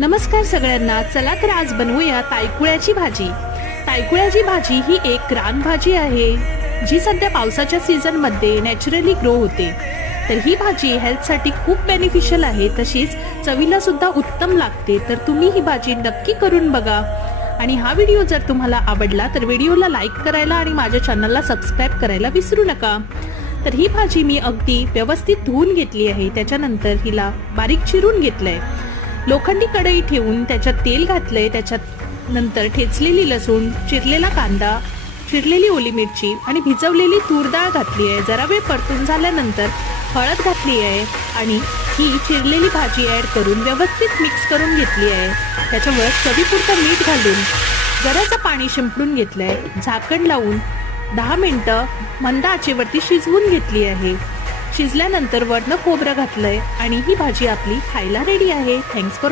नमस्कार सगळ्यांना चला तर आज बनवूया तायकुळ्याची भाजी. तायकुळ्याची भाजी ही एक रानभाजी आहे जी सध्या पावसाच्या सीझनमध्ये नॅचरली ग्रो होते. तर ही भाजी हेल्थसाठी खूप बेनिफिशियल आहे तशीच चवीला सुद्धा उत्तम लागते तर तुम्ही ही भाजी नक्की करून बघा. आणि हा व्हिडिओ जर तुम्हाला आवडला तर व्हिडिओला लाईक करायला आणि माझ्या चॅनलला सबस्क्राईब करायला विसरू नका. तर ही भाजी मी अगदी व्यवस्थित धुवून घेतली आहे त्याच्यानंतर हिला बारीक चिरून घेतलंय. लोखंडी कढई ठेवून त्याच्यात तेल घातलंय त्याच्यात नंतर ठेचलेली लसूण चिरलेला कांदा चिरलेली ओली मिरची आणि भिजवलेली तूर डाळ घातली आहे. जरा वेळ परतून झाल्यानंतर हळद घातली आहे आणि ही चिरलेली भाजी ॲड करून व्यवस्थित मिक्स करून घेतली आहे. त्याच्यावर चवीपुरतं मीठ घालून जराचं पाणी शिंपडून घेतलंय. झाकण लावून दहा मिनटं मंद आचेवरती शिजवून घेतली आहे. शिजल्यानंतर वरनं खोबरं घातलंय आणि ही भाजी आपली खायला रेडी आहे. Thanks for